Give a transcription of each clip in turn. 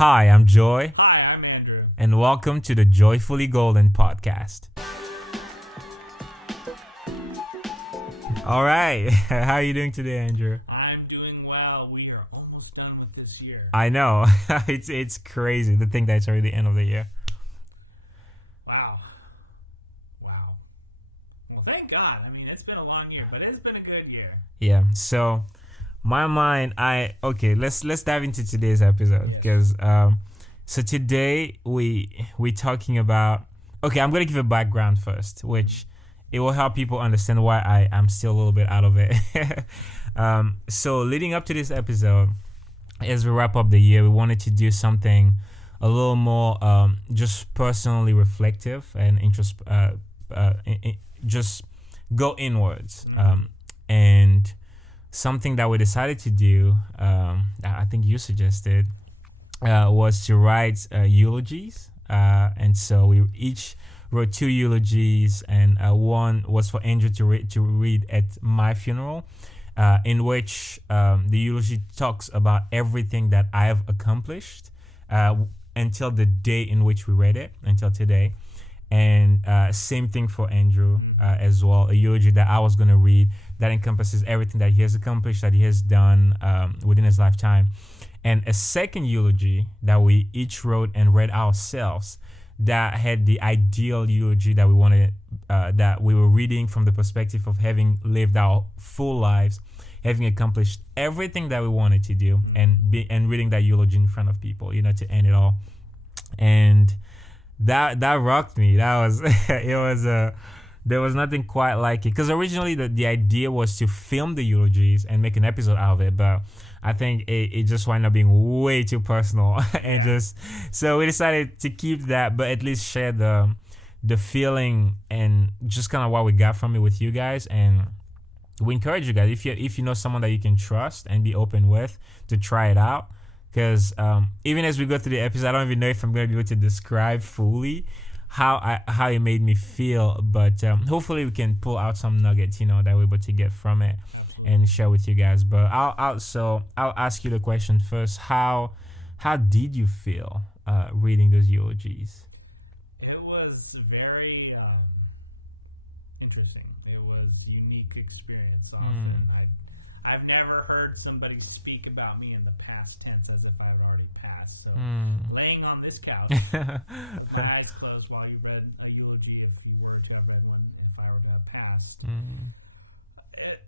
Hi, I'm Joy, Hi, I'm Andrew. and welcome to the Joyfully Golden podcast. All right, how are you doing today, Andrew? I'm doing well. We are almost done with this year. I know it's crazy to think that it's already the end of the year. Wow. Well, thank God. I mean, it's been a long year, but it's been a good year. Yeah. So, my mind, let's dive into today's episode Yes. because so today we talking about. Okay, I'm gonna give a background first, which it will help people understand why I am still a little bit out of it. So leading up to this episode, as we wrap up the year, we wanted to do something a little more just personally reflective and just go inwards. And something that we decided to do, I think you suggested, was to write eulogies. And so we each wrote 2 eulogies, and one was for Andrew to read at my funeral, in which the eulogy talks about everything that I have accomplished until the day in which we read it, until today. And same thing for Andrew as well, a eulogy that I was going to read that encompasses everything that he has accomplished, that he has done within his lifetime. And a second eulogy that we each wrote and read ourselves that had the ideal eulogy that we wanted, that we were reading from the perspective of having lived our full lives, having accomplished everything that we wanted to do, and reading that eulogy in front of people, to end it all. And that rocked me. That was there was nothing quite like it, because originally the idea was to film the eulogies and make an episode out of it, but I think it just wound up being way too personal. So we decided to keep that, but at least share the feeling and just kind of what we got from it with you guys. And we encourage you guys, if you know someone that you can trust and be open with, to try it out. Because even as we go through the episode, I don't even know if I'm going to be able to describe fully how it made me feel, but hopefully we can pull out some nuggets, that we're able to get from it. Absolutely. And share with you guys. But I'll ask you the question first. How did you feel reading those eulogies? It was very interesting. It was a unique experience. Often I've never heard somebody speak about me in the past tense as if I had already passed. So laying on this couch with my eyes closed while you read a eulogy, if you were to have read one, if I were to have passed,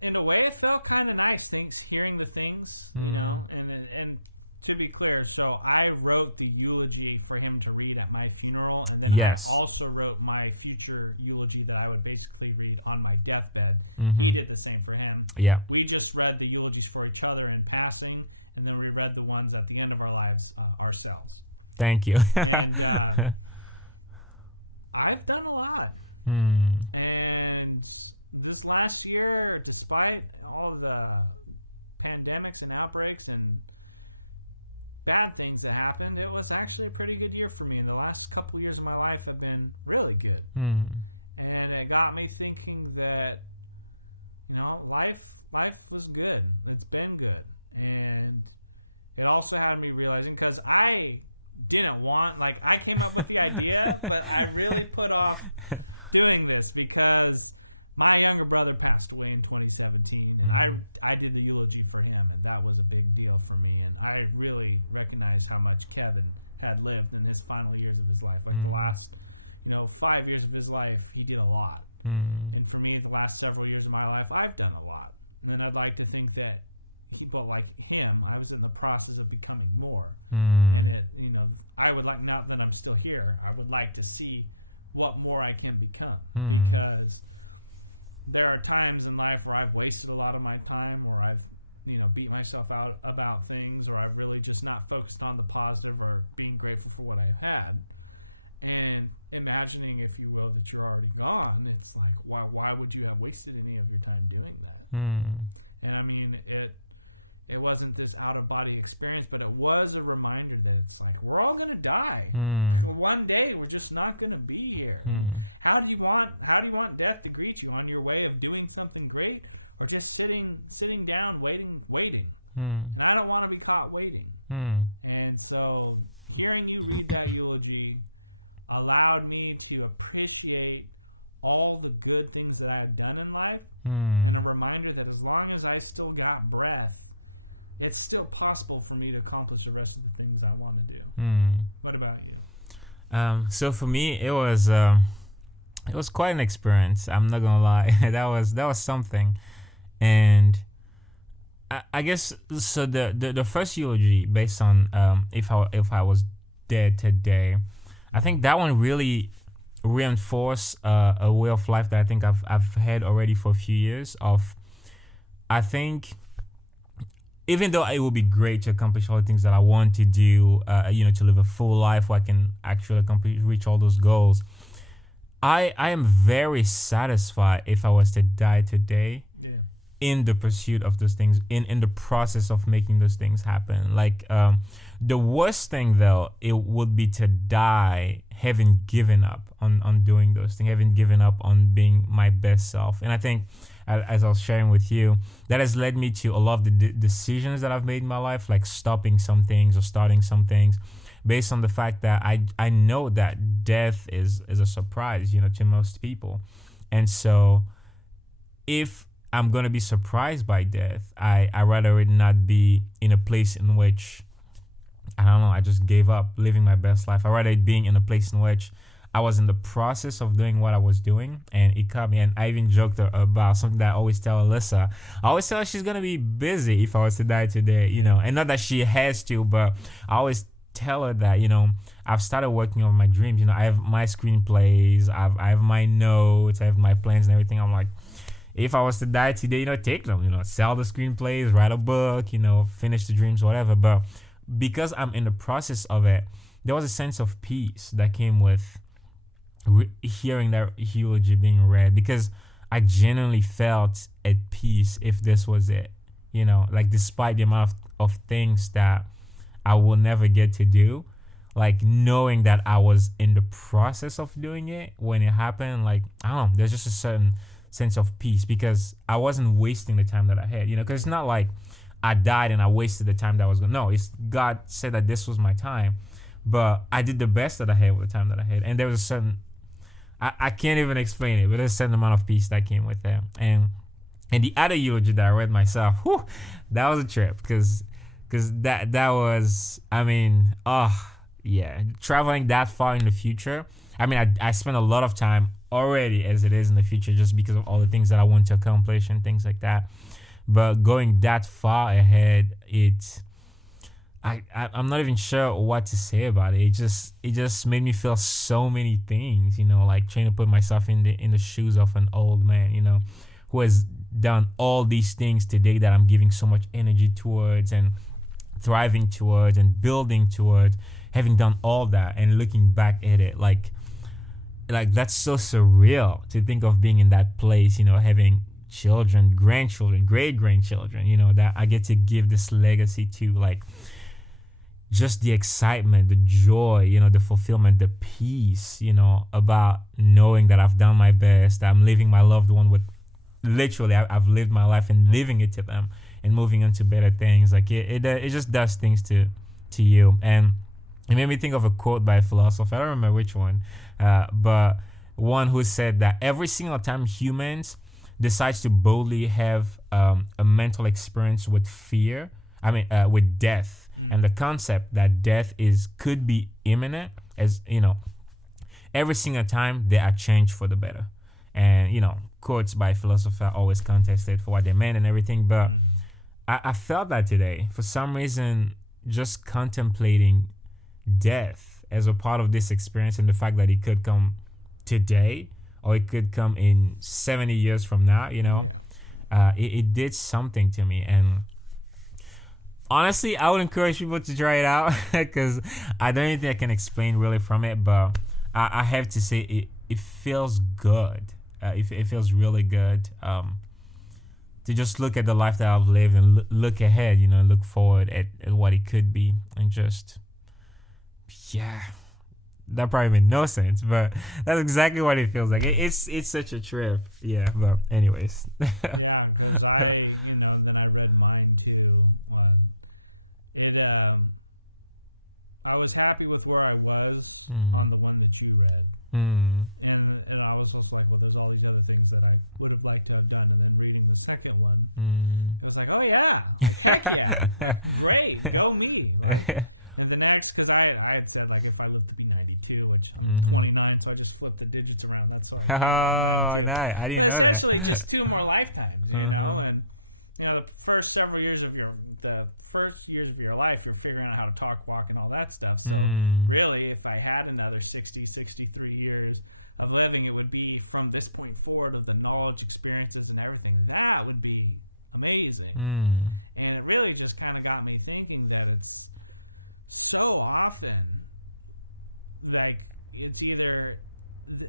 in a way it felt kind of nice. Hearing the things, and to be clear, so I wrote the eulogy for him to read at my funeral, and then I also wrote my future eulogy that I would basically read on my deathbed. He did the same for him. Yeah. We just read the eulogies for each other in passing, and then we read the ones at the end of our lives ourselves. Thank you. And I've done a lot. And this last year, despite all the pandemics and outbreaks and bad things that happened, it was actually a pretty good year for me. And the last couple years of my life have been really good. And it got me thinking that, life was good. It's been good. And it also had me realizing, because I didn't want, I came up with the idea, but I really put off doing this because my younger brother passed away in 2017, and I did the eulogy for him, and that was a big deal for me. And I really recognized how much Kevin had lived in his final years of his life. The last, 5 years of his life, he did a lot. And for me, the last several years of my life, I've done a lot. And I'd like to think that like him, I was in the process of becoming more. And I would like, now that I'm still here, I would like to see what more I can become, because there are times in life where I've wasted a lot of my time, or I've, beat myself out about things, or I've really just not focused on the positive or being grateful for what I've had. And imagining, if you will, that you're already gone, it's like, why would you have wasted any of your time doing that? And I mean, it wasn't this out-of-body experience, but it was a reminder that it's like, we're all going to die. One day, we're just not going to be here. And how do you want death to greet you? On your way of doing something great, or just sitting down waiting? And I don't want to be caught waiting. And so hearing you read that eulogy allowed me to appreciate all the good things that I had done in life, and a reminder that as long as I still got breath, it's still possible for me to accomplish the rest of the things I want to do. What about you? So for me, it was quite an experience. I'm not gonna lie. that was something. And I guess so. The first eulogy, based on if I was dead today, I think that one really reinforced a way of life that I think I've had already for a few years. I think even though it would be great to accomplish all the things that I want to do, to live a full life where I can actually reach all those goals, I am very satisfied if I was to die today. Yeah. In the pursuit of those things, in the process of making those things happen. Like the worst thing though, it would be to die having given up on doing those things, having given up on being my best self. And I think, as I was sharing with you, that has led me to a lot of the decisions that I've made in my life, like stopping some things or starting some things, based on the fact that I know that death is a surprise, to most people. And so if I'm going to be surprised by death, I rather it not be in a place in which, I don't know, I just gave up living my best life. I rather it being in a place in which I was in the process of doing what I was doing, and it caught me. And I even joked about something that I always tell Alyssa. I always tell her she's going to be busy if I was to die today, you know, and not that she has to, but I always tell her that, I've started working on my dreams. I have my screenplays, I have my notes, I have my plans and everything. I'm like, if I was to die today, take them, sell the screenplays, write a book, finish the dreams, whatever. But because I'm in the process of it, there was a sense of peace that came with hearing that eulogy being read, because I genuinely felt at peace if this was it, like despite the amount of things that I will never get to do, like knowing that I was in the process of doing it when it happened, like, I don't know, there's just a certain sense of peace, because I wasn't wasting the time that I had, because it's not like I died and I wasted the time that I was going. No, it's God said that this was my time, but I did the best that I had with the time that I had. And there was a certain, I can't even explain it, but there's a certain amount of peace that came with that. And the other eulogy that I read myself, that was a trip, because that was, traveling that far in the future. I spent a lot of time already as it is in the future, just because of all the things that I want to accomplish and things like that. But going that far ahead, I'm not even sure what to say about it. It just made me feel so many things, like trying to put myself in the shoes of an old man, who has done all these things today that I'm giving so much energy towards and thriving towards and building towards, having done all that and looking back at it, like that's so surreal to think of being in that place, having children, grandchildren, great-grandchildren, that I get to give this legacy to, like, just the excitement, the joy, the fulfillment, the peace, about knowing that I've done my best, that I'm leaving my loved one with, literally, I've lived my life and living it to them and moving on to better things. Like, it just does things to you. And it made me think of a quote by a philosopher. I don't remember which one, but one who said that every single time humans decides to boldly have a mental experience with fear, with death, and the concept that death could be imminent, as every single time they are changed for the better. And quotes by philosophers are always contested for what they meant and everything, but I felt that today for some reason, just contemplating death as a part of this experience, and the fact that it could come today or it could come in 70 years from now, it did something to me. And honestly, I would encourage people to try it out, because I don't think I can explain really from it, but I have to say it feels good. It feels really good to just look at the life that I've lived and look ahead, look forward at what it could be, and just, that probably made no sense, but that's exactly what it feels like. It's such a trip. Yeah, but anyways. Yeah, because then I read mine too. I was happy with where I was on the one that you read. And I was also like, well, there's all these other things that I would have liked to have done. And then reading the second one, it was like, oh yeah, like heck yeah, like, great, go me. Like, and the next, because I had said like if I live to be 92, which I'm 29, so I just flipped the digits around. That's why I came out 92. Nice. I didn't but know essentially that. just 2 more lifetimes, you know, and. The first years of your life, you're figuring out how to talk, walk, and all that stuff. So really, if I had another 60, 63 years of living, it would be from this point forward of the knowledge, experiences, and everything. That would be amazing. And it really just kind of got me thinking that it's so often like it's either...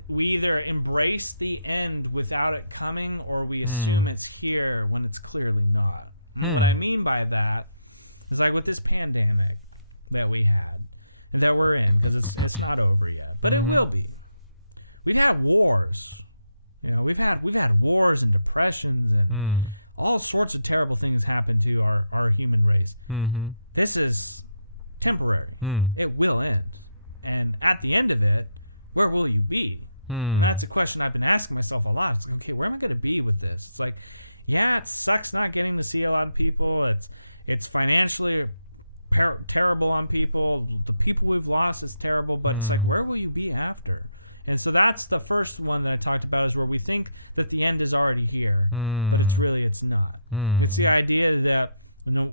we either embrace the end without it coming or we assume it's here when it's clearly not. And what I mean by that is like with this pandemic that we had and that we're in, because it's not over yet, but it will be. We've had wars. We've had wars and depressions and all sorts of terrible things happen to our human race. This is temporary. It will end. And at the end of it, where will you be? And that's a question I've been asking myself a lot. It's like, okay, where am I going to be with this? It's like, yeah, it sucks not getting to see a lot of people. It's financially terrible on people. The people we've lost is terrible, but it's like, where will you be after? And so that's the first one that I talked about, is where we think that the end is already here, but it's not. It's the idea that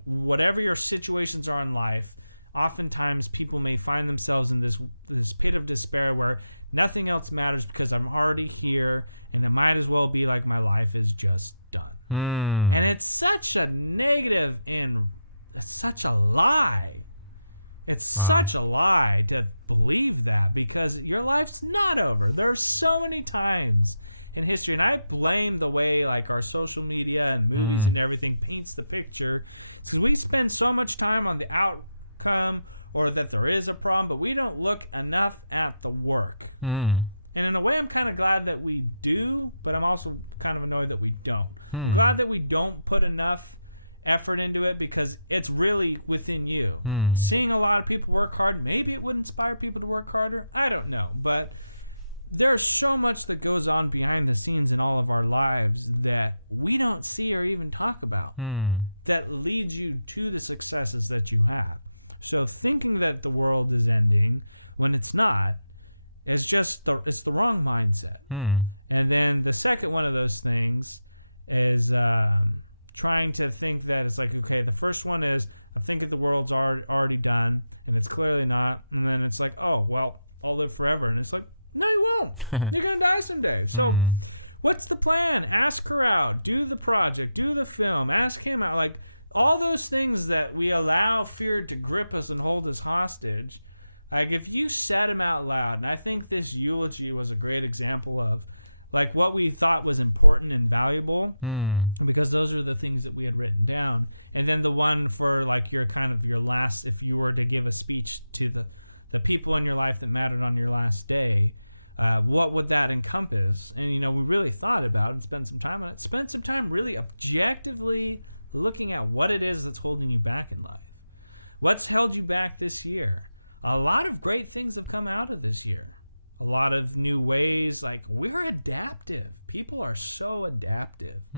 whatever your situations are in life, oftentimes people may find themselves in this pit of despair where nothing else matters because I'm already here, and it might as well be like my life is just done. And it's such a negative and it's such a lie. It's such a lie to believe that, because your life's not over. There are so many times in history, and I blame the way like our social media and movies and everything paints the picture. It's because we spend so much time on the outcome or that there is a problem, but we don't look enough at the work. And in a way, I'm kind of glad that we do, but I'm also kind of annoyed that we don't. I'm glad that we don't put enough effort into it, because it's really within you. Seeing a lot of people work hard, maybe it would inspire people to work harder. I don't know. But there's so much that goes on behind the scenes in all of our lives that we don't see or even talk about that leads you to the successes that you have. So thinking that the world is ending when it's not is just it's the wrong mindset. And then the second one of those things is trying to think that it's like, okay, the first one is I'm thinking the world's already done, and it's clearly not. And then it's like, oh, well, I'll live forever. And it's like, no, you won't. You're going to die someday. So what's the plan? Ask her out. Do the project. Do the film. Ask him out. Like, all those things that we allow fear to grip us and hold us hostage, like if you said them out loud, and I think this eulogy was a great example of like what we thought was important and valuable, because those are the things that we had written down. And then the one for like your kind of your last, if you were to give a speech to the people in your life that mattered on your last day, what would that encompass? And, we really thought about it and spent some time on it. Spent some time really objectively looking at what it is that's holding you back in life. What's held you back this year? A lot of great things have come out of this year. A lot of new ways, like we're adaptive. People are so adaptive.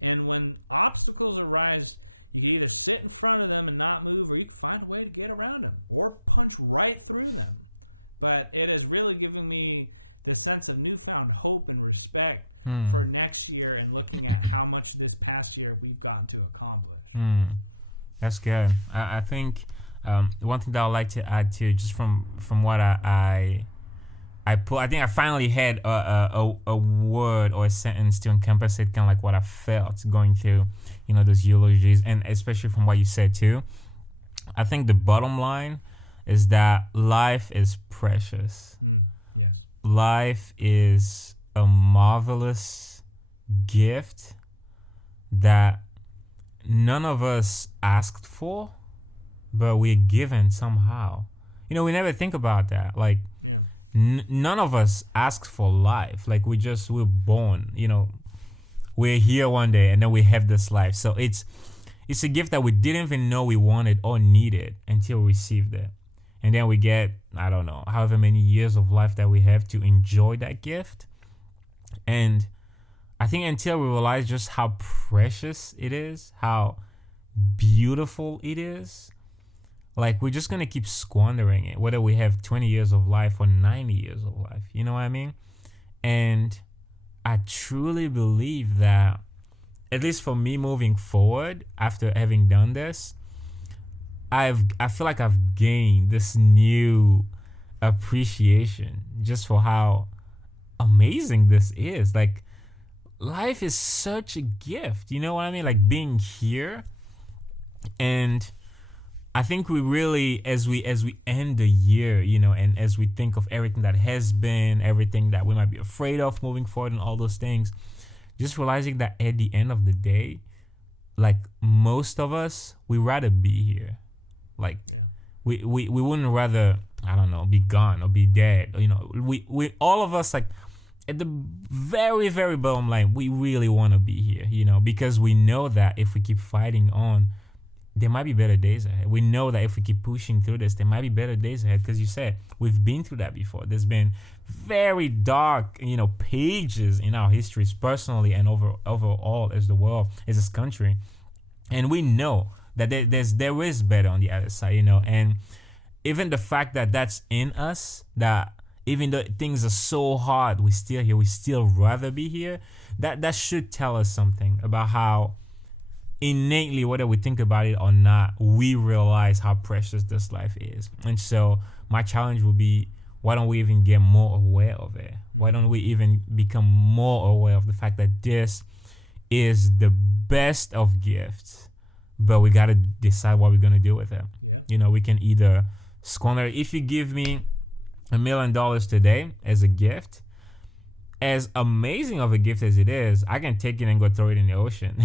And when obstacles arise, you can either sit in front of them and not move, or you can find a way to get around them or punch right through them. But it has really given me this sense of newfound hope and respect for next year, and looking at how much this past year we've gotten to accomplish. That's good. I think one thing that I'd like to add to, just from what I think I finally had a word or a sentence to encompass it, kind of like what I felt going through, those eulogies, and especially from what you said too. I think the bottom line is that life is precious. Yes. Life is a marvelous gift that none of us asked for, but we're given somehow. we never think about that. Like, Yeah. none of us asks for life. Like, we're born, we're here one day and then we have this life. So it's a gift that we didn't even know we wanted or needed until we received it. And then we get, I don't know, however many years of life that we have to enjoy that gift. And I think until we realize just how precious it is, how beautiful it is, like, we're just going to keep squandering it, whether we have 20 years of life or 90 years of life. You know what I mean? And I truly believe that, at least for me moving forward after having done this, I feel like I've gained this new appreciation just for how amazing this is. Like, life is such a gift. You know what I mean? Like, being here. And I think we really, as we end the year, and as we think of everything that has been, everything that we might be afraid of moving forward and all those things, just realizing that at the end of the day, like, most of us, we rather be here. Like, we wouldn't rather, I don't know, be gone or be dead. We all of us, like, at the very, very bottom line, we really want to be here, because we know that if we keep fighting on, there might be better days ahead. We know that if we keep pushing through this, there might be better days ahead. Because you said, we've been through that before. There's been very dark, pages in our histories personally and overall as the world, as this country. And we know that there is better on the other side, and even the fact that that's in us, that even though things are so hard, we're still here, we still rather be here, that should tell us something about how innately, whether we think about it or not, we realize how precious this life is. And so my challenge would be, why don't we even get more aware of it? Why don't we even become more aware of the fact that this is the best of gifts, but we got to decide what we're going to do with it. Yeah. We can either squander it. If you give me $1 million today as a gift, as amazing of a gift as it is, I can take it and go throw it in the ocean.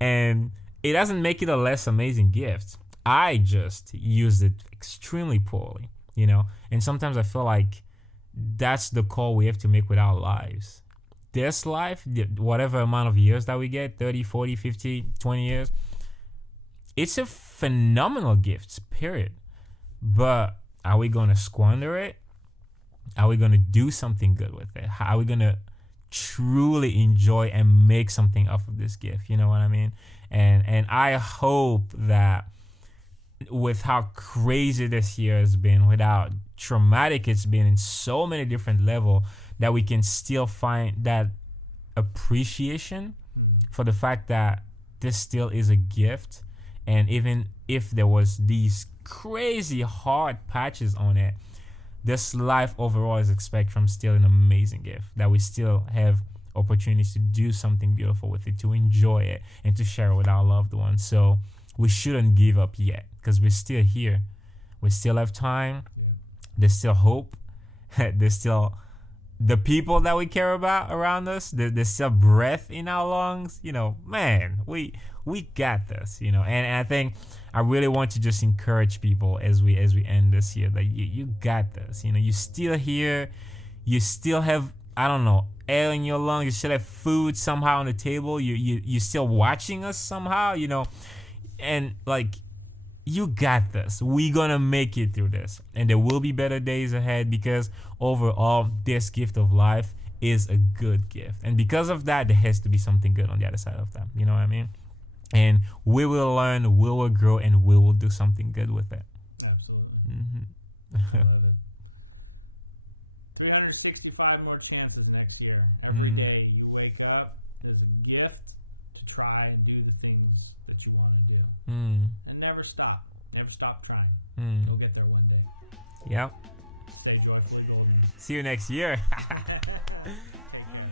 And it doesn't make it a less amazing gift. I just used it extremely poorly, And sometimes I feel like that's the call we have to make with our lives. This life, whatever amount of years that we get, 30, 40, 50, 20 years, it's a phenomenal gift, period. But are we going to squander it? Are we going to do something good with it? How are we going to truly enjoy and make something off of this gift? You know what I mean? And I hope that with how crazy this year has been, with how traumatic it's been in so many different levels, that we can still find that appreciation for the fact that this still is a gift. And even if there was these crazy hard patches on it, this life overall is a spectrum, still an amazing gift, that we still have opportunities to do something beautiful with it, to enjoy it, and to share it with our loved ones. So we shouldn't give up yet, because we're still here. We still have time. Yeah. There's still hope. There's still the people that we care about around us. There's still breath in our lungs. Man, we got this. And I think I really want to just encourage people as we end this year, that you got this. You're still here. You still have, I don't know, air in your lungs. You still have food somehow on the table. You're still watching us somehow. And like, you got this. We're gonna make it through this, and there will be better days ahead, because overall, this gift of life is a good gift, and because of that, there has to be something good on the other side of that. You know what I mean? And we will learn, we will grow, and we will do something good with it. Absolutely. I love it. 365 more chances next year. Every day you wake up, there's a gift to try and do the things that you want to do. And never stop. Never stop trying. You'll get there one day. Yep. Stay joyfully golden. See you next year. Take care.